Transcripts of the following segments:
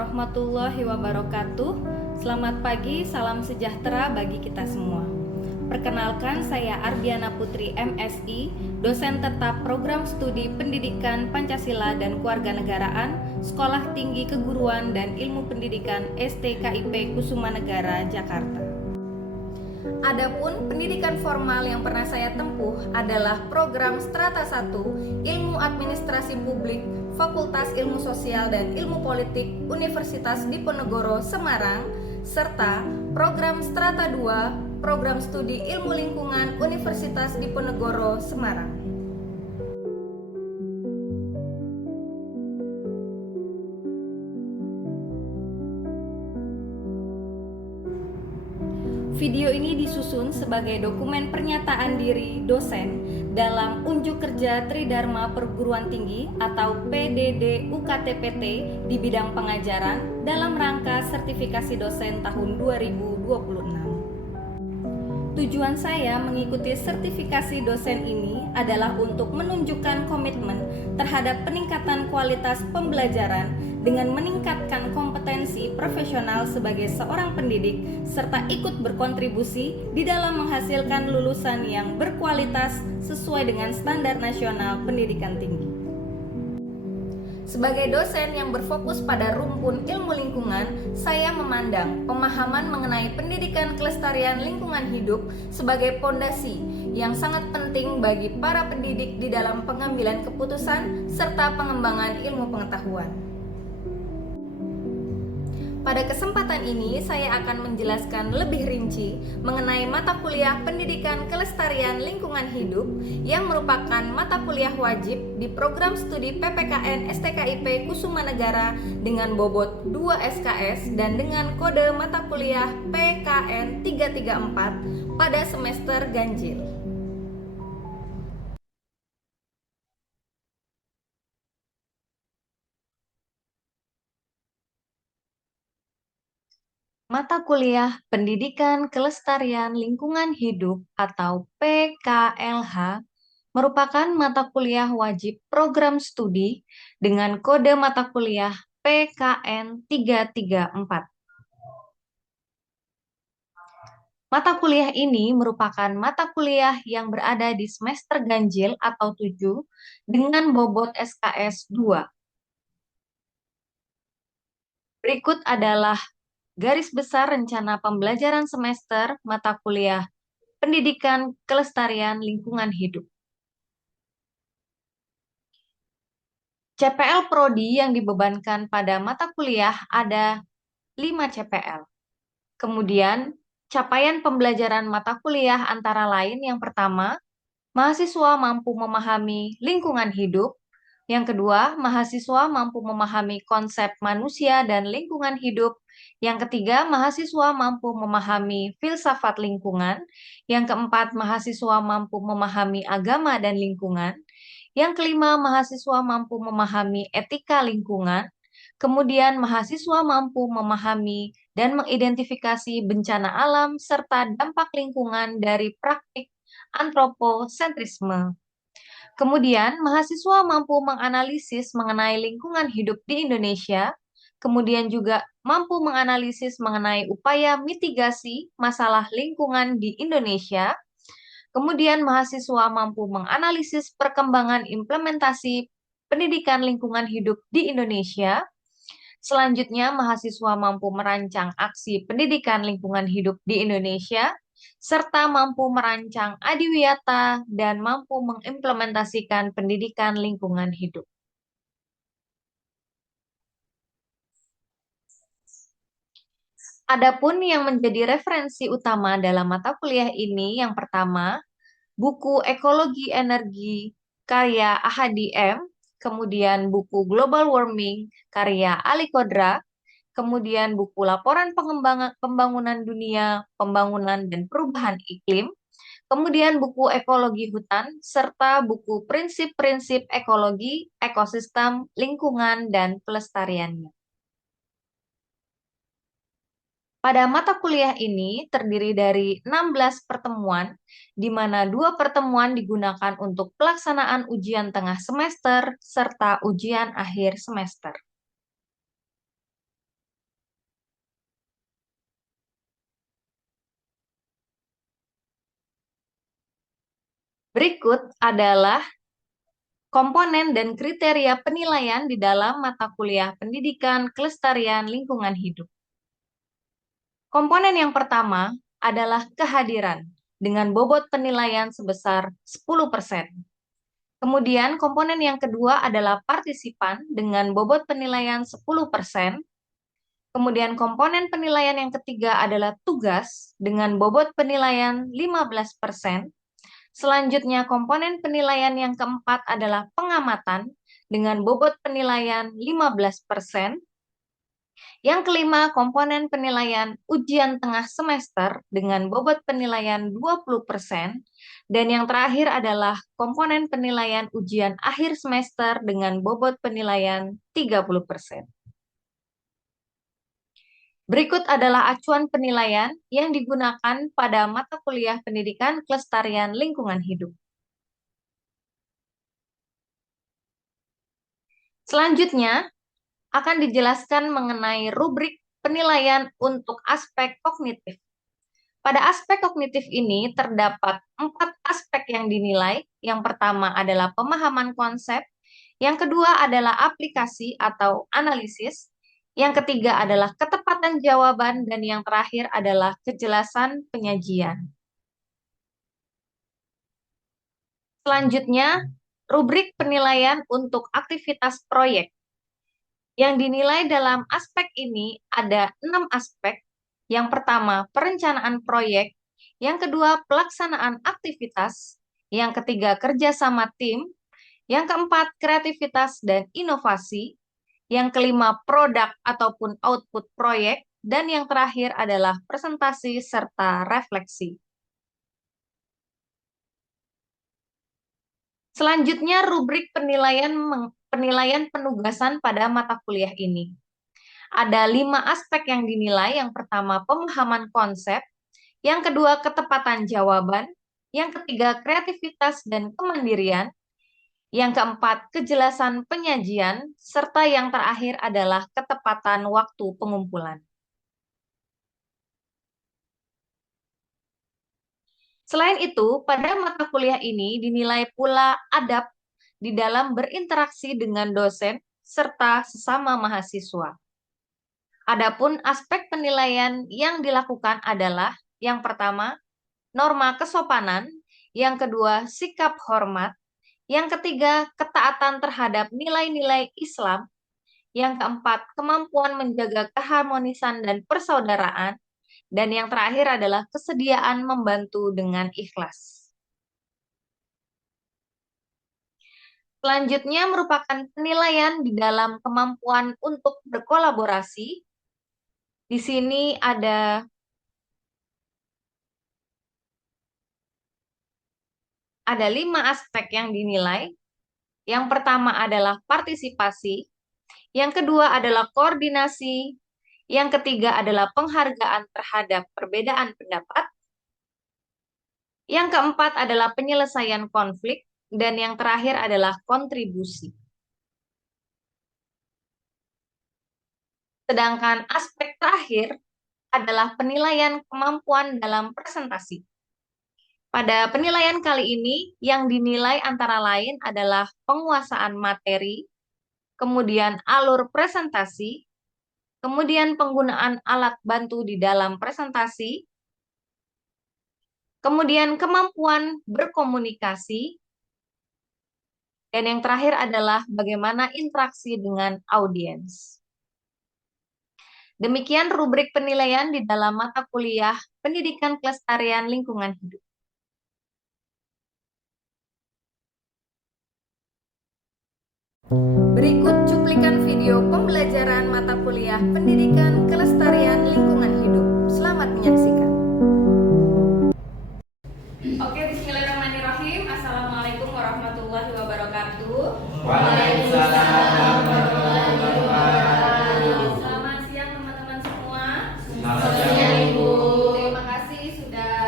warahmatullahi wabarakatuh. Selamat pagi, salam sejahtera bagi kita semua. Perkenalkan, saya Ardiana Putri MSI, dosen tetap Program Studi Pendidikan Pancasila dan Kewarganegaraan, Sekolah Tinggi Keguruan dan Ilmu Pendidikan STKIP Kusumanegara, Jakarta. Adapun pendidikan formal yang pernah saya tempuh adalah program Strata 1 Ilmu Administrasi Publik Fakultas Ilmu Sosial dan Ilmu Politik Universitas Diponegoro Semarang, serta program Strata 2 Program Studi Ilmu Lingkungan Universitas Diponegoro Semarang. Video ini disusun sebagai dokumen pernyataan diri dosen dalam Unjuk Kerja Tridharma Perguruan Tinggi atau PDD UKTPT di bidang pengajaran dalam rangka sertifikasi dosen tahun 2026. Tujuan saya mengikuti sertifikasi dosen ini adalah untuk menunjukkan komitmen terhadap peningkatan kualitas pembelajaran dengan meningkatkan kompetensi profesional sebagai seorang pendidik serta ikut berkontribusi di dalam menghasilkan lulusan yang berkualitas sesuai dengan standar nasional pendidikan tinggi. Sebagai dosen yang berfokus pada rumpun ilmu lingkungan, saya memandang pemahaman mengenai pendidikan kelestarian lingkungan hidup sebagai pondasi yang sangat penting bagi para pendidik di dalam pengambilan keputusan serta pengembangan ilmu pengetahuan. Pada kesempatan ini, saya akan menjelaskan lebih rinci mengenai mata kuliah Pendidikan Kelestarian Lingkungan Hidup yang merupakan mata kuliah wajib di program studi PPKN STKIP Kusumanegara dengan bobot 2 SKS dan dengan kode mata kuliah PKN 334 pada semester ganjil. Mata kuliah Pendidikan Kelestarian Lingkungan Hidup atau PKLH merupakan mata kuliah wajib program studi dengan kode mata kuliah PKN 334. Mata kuliah ini merupakan mata kuliah yang berada di semester ganjil atau 7 dengan bobot SKS 2. Berikut adalah garis besar rencana pembelajaran semester mata kuliah Pendidikan Kelestarian Lingkungan Hidup. CPL Prodi yang dibebankan pada mata kuliah ada 5 CPL. Kemudian, capaian pembelajaran mata kuliah antara lain yang pertama, mahasiswa mampu memahami lingkungan hidup. Yang kedua, mahasiswa mampu memahami konsep manusia dan lingkungan hidup. Yang ketiga, mahasiswa mampu memahami filsafat lingkungan. Yang keempat, mahasiswa mampu memahami agama dan lingkungan. Yang kelima, mahasiswa mampu memahami etika lingkungan. Kemudian, mahasiswa mampu memahami dan mengidentifikasi bencana alam serta dampak lingkungan dari praktik antroposentrisme. Kemudian, mahasiswa mampu menganalisis mengenai lingkungan hidup di Indonesia, kemudian juga mampu menganalisis mengenai upaya mitigasi masalah lingkungan di Indonesia, kemudian mahasiswa mampu menganalisis perkembangan implementasi pendidikan lingkungan hidup di Indonesia. Selanjutnya, mahasiswa mampu merancang aksi pendidikan lingkungan hidup di Indonesia, serta mampu merancang adiwiyata dan mampu mengimplementasikan pendidikan lingkungan hidup. Adapun yang menjadi referensi utama dalam mata kuliah ini, yang pertama, buku Ekologi Energi karya Ahadi M, kemudian buku Global Warming karya Ali Kodra, kemudian buku Laporan Pembangunan Dunia, Pembangunan dan Perubahan Iklim, kemudian buku Ekologi Hutan, serta buku Prinsip-prinsip Ekologi, Ekosistem, Lingkungan, dan Pelestariannya. Pada mata kuliah ini terdiri dari 16 pertemuan, di mana 2 pertemuan digunakan untuk pelaksanaan ujian tengah semester serta ujian akhir semester. Berikut adalah komponen dan kriteria penilaian di dalam mata kuliah Pendidikan Kelestarian Lingkungan Hidup. Komponen yang pertama adalah kehadiran dengan bobot penilaian sebesar 10%. Kemudian komponen yang kedua adalah partisipan dengan bobot penilaian 10%. Kemudian komponen penilaian yang ketiga adalah tugas dengan bobot penilaian 15%. Selanjutnya komponen penilaian yang keempat adalah pengamatan dengan bobot penilaian 15%. Yang kelima, komponen penilaian ujian tengah semester dengan bobot penilaian 20%. Dan yang terakhir adalah komponen penilaian ujian akhir semester dengan bobot penilaian 30%. Berikut adalah acuan penilaian yang digunakan pada mata kuliah Pendidikan Kelestarian Lingkungan Hidup. Selanjutnya, akan dijelaskan mengenai rubrik penilaian untuk aspek kognitif. Pada aspek kognitif ini terdapat 4 aspek yang dinilai. Yang pertama adalah pemahaman konsep, yang kedua adalah aplikasi atau analisis, yang ketiga adalah ketepatan jawaban, dan yang terakhir adalah kejelasan penyajian. Selanjutnya, rubrik penilaian untuk aktivitas proyek. Yang dinilai dalam aspek ini ada 6 aspek. Yang pertama, perencanaan proyek. Yang kedua, pelaksanaan aktivitas. Yang ketiga, kerjasama tim. Yang keempat, kreativitas dan inovasi. Yang kelima, produk ataupun output proyek. Dan yang terakhir adalah presentasi serta refleksi. Selanjutnya, rubrik penilaian penugasan pada mata kuliah ini. Ada 5 aspek yang dinilai. Yang pertama, pemahaman konsep. Yang kedua, ketepatan jawaban. Yang ketiga, kreativitas dan kemandirian. Yang keempat, kejelasan penyajian. Serta yang terakhir adalah ketepatan waktu pengumpulan. Selain itu, pada mata kuliah ini dinilai pula adab di dalam berinteraksi dengan dosen serta sesama mahasiswa. Adapun aspek penilaian yang dilakukan adalah yang pertama, norma kesopanan, yang kedua, sikap hormat, yang ketiga, ketaatan terhadap nilai-nilai Islam, yang keempat, kemampuan menjaga keharmonisan dan persaudaraan, dan yang terakhir adalah kesediaan membantu dengan ikhlas. Selanjutnya merupakan penilaian di dalam kemampuan untuk berkolaborasi. Di sini ada 5 aspek yang dinilai. Yang pertama adalah partisipasi, yang kedua adalah koordinasi, yang ketiga adalah penghargaan terhadap perbedaan pendapat, yang keempat adalah penyelesaian konflik, dan yang terakhir adalah kontribusi. Sedangkan aspek terakhir adalah penilaian kemampuan dalam presentasi. Pada penilaian kali ini, yang dinilai antara lain adalah penguasaan materi, kemudian alur presentasi, kemudian penggunaan alat bantu di dalam presentasi, kemudian kemampuan berkomunikasi, dan yang terakhir adalah bagaimana interaksi dengan audiens. Demikian rubrik penilaian di dalam mata kuliah Pendidikan Kelestarian Lingkungan Hidup. Berikut cuplikan video pembelajaran mata kuliah Pendidikan Kelestarian Lingkungan Hidup. Selamat menyaksikan. Oke, bismillahirrahmanirrahim. Assalamualaikum warahmatullahi wabarakatuh. Waalaikumsalam warahmatullahi wabarakatuh. Selamat siang teman-teman semua. Selamat siang Ibu. Terima kasih sudah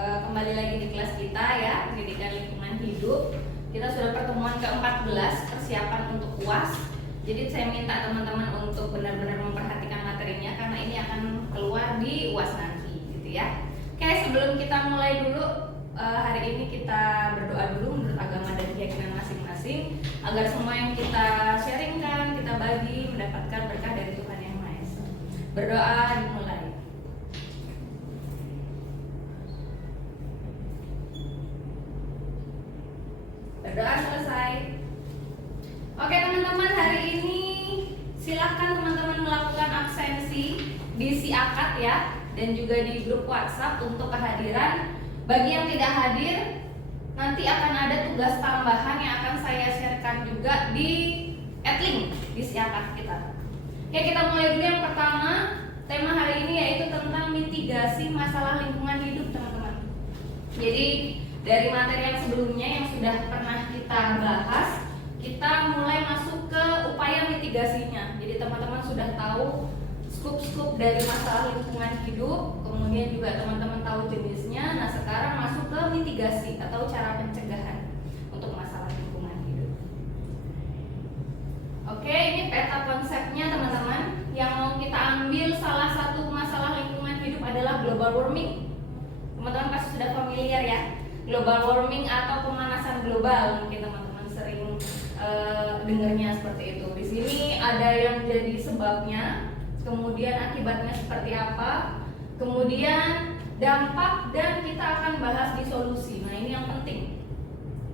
kembali lagi di kelas kita ya, Pendidikan Lingkungan Hidup. Kita sudah pertemuan ke-14, persiapan untuk UAS. Jadi saya minta teman-teman untuk benar-benar memperhatikan materinya karena ini akan keluar di UAS nanti gitu ya. Oke, sebelum kita mulai dulu, hari ini kita berdoa dulu menurut agama dan keyakinan masing-masing agar semua yang kita sharingkan, kita bagi mendapatkan berkah dari Tuhan Yang Maha Esa. Berdoa dimulai. Berdoa selesai. Oke teman-teman, hari ini silahkan teman-teman melakukan absensi di si akad ya, dan juga di grup WhatsApp untuk kehadiran. Bagi yang tidak hadir, nanti akan ada tugas tambahan yang akan saya sharekan juga di @link di si akad kita. Oke, kita mulai dulu. Yang pertama, tema hari ini yaitu tentang mitigasi masalah lingkungan hidup teman-teman. Jadi dari materi yang sebelumnya yang sudah pernah kita bahas, kita mulai masuk ke upaya mitigasinya. Jadi teman-teman sudah tahu skup-skup dari masalah lingkungan hidup, kemudian juga teman-teman tahu jenisnya. Nah, sekarang masuk ke mitigasi atau cara pencegahan untuk masalah lingkungan hidup. Oke, ini peta konsepnya teman-teman. Yang mau kita ambil salah satu masalah lingkungan hidup adalah global warming. Teman-teman pasti sudah familiar ya, global warming atau pemanasan global. Mungkin teman-teman sering dengarnya seperti itu. Di sini ada yang jadi sebabnya, kemudian akibatnya seperti apa, kemudian dampak, dan kita akan bahas di solusi. Nah, ini yang penting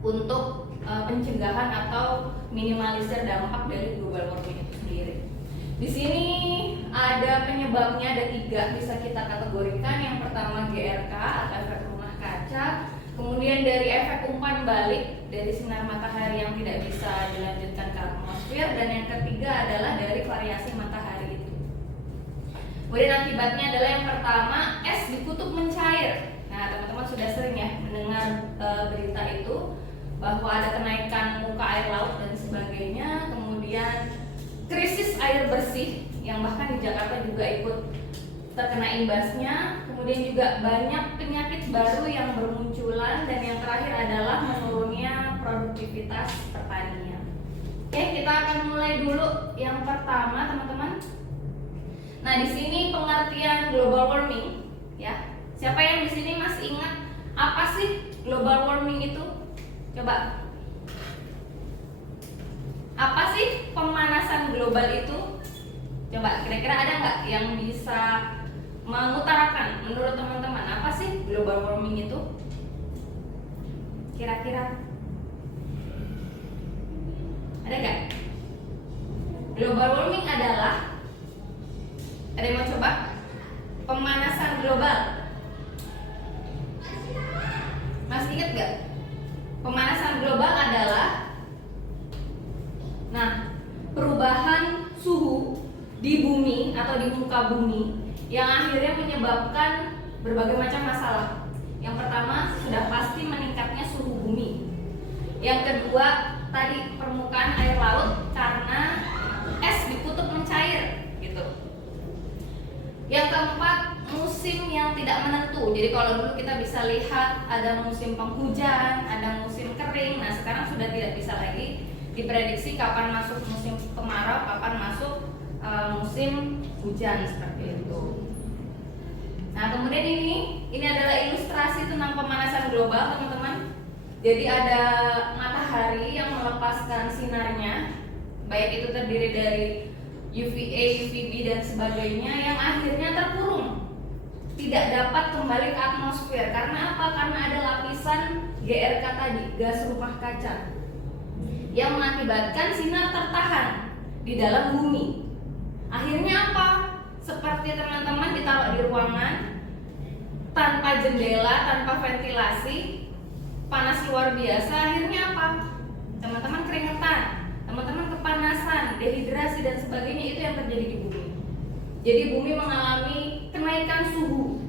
untuk pencegahan atau minimalisir dampak dari global warming itu sendiri. Di sini ada penyebabnya, ada 3 bisa kita kategorikan. Yang pertama GRK atau efek rumah kaca, kemudian dari efek umpan balik dari sinar matahari yang tidak bisa dilanjutkan ke atmosfer, dan yang ketiga adalah dari variasi matahari itu. Kemudian akibatnya adalah yang pertama, es di kutub mencair. Nah, teman-teman sudah sering ya mendengar berita itu bahwa ada kenaikan muka air laut dan sebagainya. Kemudian krisis air bersih yang bahkan di Jakarta juga ikut terkena imbasnya. Kemudian juga banyak penyakit baru yang bermunculan, dan yang terakhir adalah menurunnya produktivitas pertanian. Oke, kita akan mulai dulu yang pertama teman-teman. Nah, di sini pengertian global warming ya. Siapa yang di sini masih ingat apa sih global warming itu? Coba. Apa sih pemanasan global itu? Coba kira-kira ada nggak yang bisa mengutarakan menurut teman-teman apa sih global warming itu? Kira-kira ada nggak? Global warming adalah, ada yang mau coba? Pemanasan global. Masih ingat nggak? Pemanasan global adalah, nah, perubahan suhu di bumi atau di muka bumi yang akhirnya menyebabkan berbagai macam masalah. Yang pertama sudah pasti meningkatnya suhu bumi. Yang kedua tadi permukaan air laut karena es di kutub mencair gitu. Yang keempat, musim yang tidak menentu. Jadi kalau dulu kita bisa lihat ada musim penghujan, ada musim kering. Nah, sekarang sudah tidak bisa lagi diprediksi kapan masuk musim kemarau, kapan masuk musim hujan seperti itu. Nah, kemudian ini adalah ilustrasi tentang pemanasan global, teman-teman. Jadi ada matahari yang melepaskan sinarnya, baik itu terdiri dari UVA, UVB dan sebagainya, yang akhirnya terkurung, tidak dapat kembali ke atmosfer. Karena apa? Karena ada lapisan GRK tadi, gas rumah kaca, yang mengakibatkan sinar tertahan di dalam bumi. Akhirnya apa? Seperti teman-teman ditaruh di ruangan tanpa jendela, tanpa ventilasi, panas luar biasa. Akhirnya apa? Teman-teman keringetan, teman-teman kepanasan, dehidrasi dan sebagainya. Itu yang terjadi di bumi. Jadi bumi mengalami kenaikan suhu.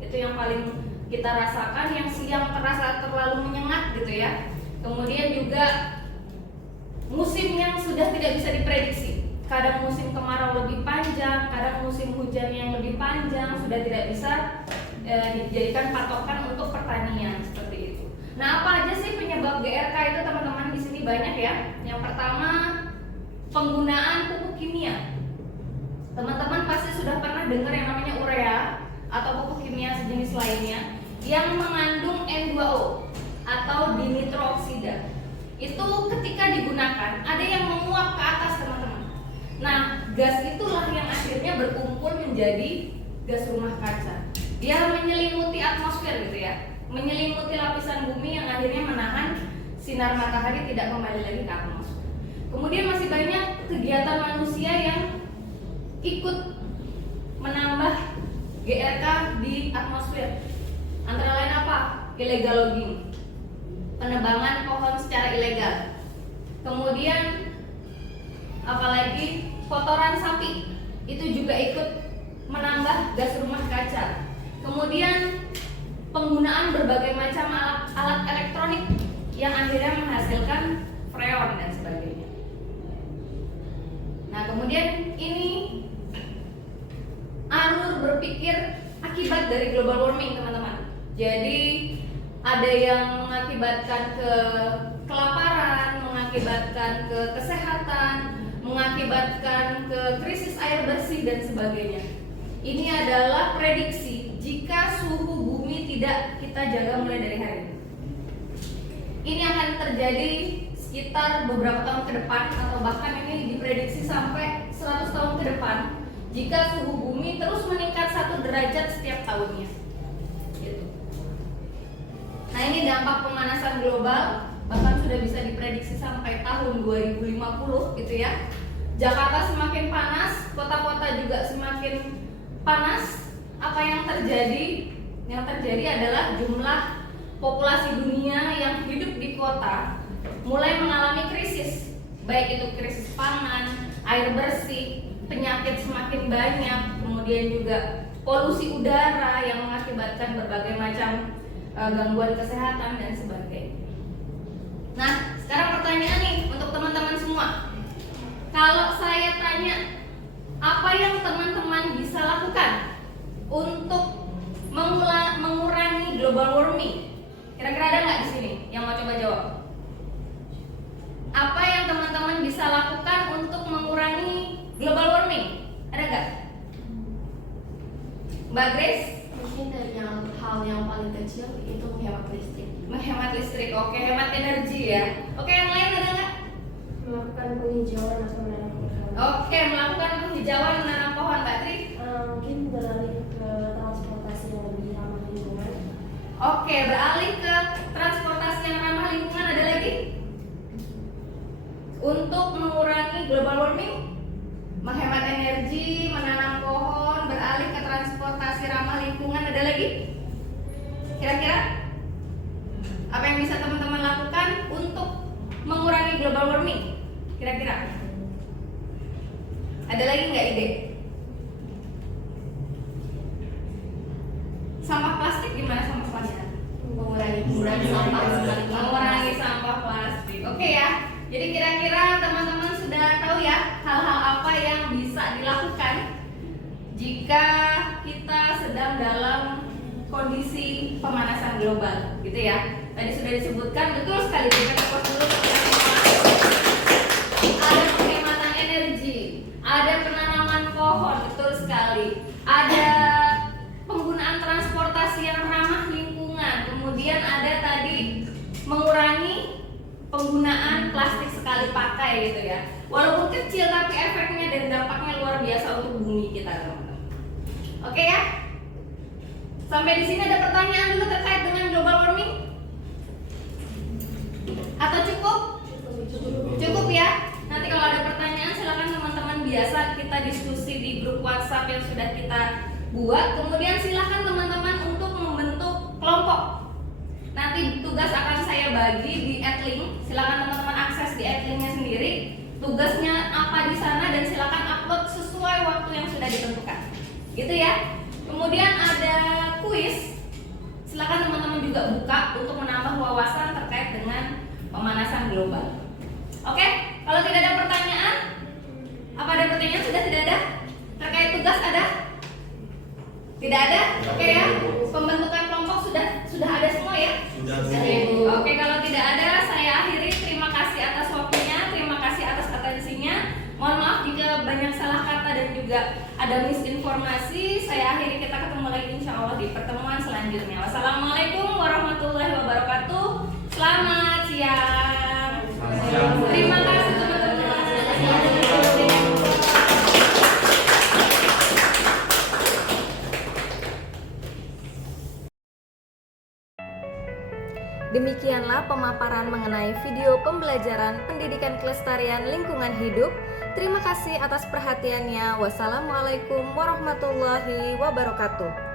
Itu yang paling kita rasakan, yang siang terasa terlalu menyengat gitu ya. Kemudian juga musim yang sudah tidak bisa diprediksi. Kadang musim kemarau lebih panjang, kadang musim hujan yang lebih panjang, sudah tidak bisa dijadikan patokan untuk pertanian seperti itu. Nah, apa aja sih penyebab GRK itu teman-teman? Di sini banyak ya. Yang pertama, penggunaan pupuk kimia. Teman-teman pasti sudah pernah dengar yang namanya urea atau pupuk kimia sejenis lainnya yang mengandung N2O atau dinitrooksida. Itu ketika digunakan ada yang menguap ke atas, teman-teman. Nah, gas itulah yang akhirnya berkumpul menjadi gas rumah kaca. Dia menyelimuti atmosfer gitu ya, menyelimuti lapisan bumi yang akhirnya menahan sinar matahari tidak kembali lagi ke atmosfer. Kemudian masih banyak kegiatan manusia yang ikut menambah GRK di atmosfer. Antara lain apa? Illegal logging, penebangan pohon secara ilegal. Kemudian apalagi kotoran sapi itu juga ikut menambah gas rumah kaca. Kemudian penggunaan berbagai macam alat elektronik yang akhirnya menghasilkan freon dan sebagainya. Nah, kemudian ini alur berpikir akibat dari global warming, teman-teman. Jadi ada yang mengakibatkan ke kelaparan, mengakibatkan ke kesehatan, mengakibatkan ke krisis air bersih dan sebagainya. Ini adalah prediksi jika suhu bumi tidak kita jaga mulai dari hari ini. Ini akan terjadi sekitar beberapa tahun ke depan, atau bahkan ini diprediksi sampai 100 tahun ke depan jika suhu bumi terus meningkat 1 derajat setiap tahunnya. Gitu. Nah, ini dampak pemanasan global, bahkan sudah bisa diprediksi sampai tahun 2050 gitu ya. Jakarta semakin panas, kota-kota juga semakin panas. Apa yang terjadi? Yang terjadi adalah jumlah populasi dunia yang hidup di kota mulai mengalami krisis, baik itu krisis pangan, air bersih, penyakit semakin banyak, kemudian juga polusi udara yang mengakibatkan berbagai macam gangguan kesehatan dan sebagainya. Nah, sekarang pertanyaan nih untuk teman-teman semua. Kalau saya tanya, apa yang teman-teman bisa lakukan untuk mengurangi global warming? Kira-kira ada nggak di sini yang mau coba jawab? Apa yang teman-teman bisa lakukan untuk mengurangi global warming? Ada nggak? Mbak Grace? Mungkin dari hal yang paling kecil itu menghemat listrik. Menghemat listrik, oke, hemat energi ya. Oke, yang lain ada nggak? Melakukan penghijauan atau menanam pohon. Oke, melakukan penghijauan, menanam pohon, Mbak Tri. Mungkin beralih ke transportasi yang lebih ramah lingkungan. Oke, beralih ke transportasi yang ramah lingkungan. Ada lagi? Untuk mengurangi global warming, menghemat energi, menanam pohon, beralih ke transportasi ramah lingkungan. Ada lagi? Kira-kira apa yang bisa teman-teman lakukan untuk mengurangi global warming? Kira-kira ada lagi nggak ide? Sampah plastik gimana sampah plastik? Mengurangi sampah sekali. Mengurangi sampah plastik. Oke ya. Jadi kira-kira teman-teman sudah tahu ya hal-hal apa yang bisa dilakukan jika kita sedang dalam kondisi pemanasan global, gitu ya. Tadi sudah disebutkan, betul sekali. Kita fokus dulu ke yang pertama. Ada penghematan energi, ada penanaman pohon, betul sekali. Ada penggunaan transportasi yang ramah lingkungan. Kemudian ada tadi mengurangi penggunaan plastik sekali pakai gitu ya. Walaupun kecil tapi efeknya dan dampaknya luar biasa untuk bumi kita, teman-teman. Oke ya? Sampai di sini ada pertanyaan dulu terkait dengan global warming? Atau cukup? Cukup ya? Nanti kalau ada pertanyaan silakan teman-teman, biasa kita diskusi di grup WhatsApp yang sudah kita buat. Kemudian silakan teman-teman untuk membentuk kelompok. Nanti tugas akan saya bagi di @link. Silakan teman-teman akses di @linknya sendiri. Tugasnya apa di sana dan silakan upload sesuai waktu yang sudah ditentukan. Gitu ya. Kemudian ada kuis. Silakan teman-teman juga buka untuk menambah wawasan terkait dengan pemanasan global. Oke, kalau tidak ada pertanyaan, apa ada pertanyaan? Sudah tidak ada? Terkait tugas ada? Tidak ada? Oke ya. Pembentukan kelompok sudah ada semua ya? Sudah. Oke, kalau tidak ada saya akhiri. Terima kasih atas waktunya, terima kasih atas atensinya. Mohon maaf jika banyak salah kata dan juga ada ada misinformasi, saya akhiri. Kita ketemu lagi insya Allah di pertemuan selanjutnya. Wassalamualaikum warahmatullahi wabarakatuh. Selamat siang. Selamat siang. Terima kasih teman-teman. Demikianlah pemaparan mengenai video pembelajaran pendidikan kelestarian lingkungan hidup. Terima kasih atas perhatiannya. Wassalamualaikum warahmatullahi wabarakatuh.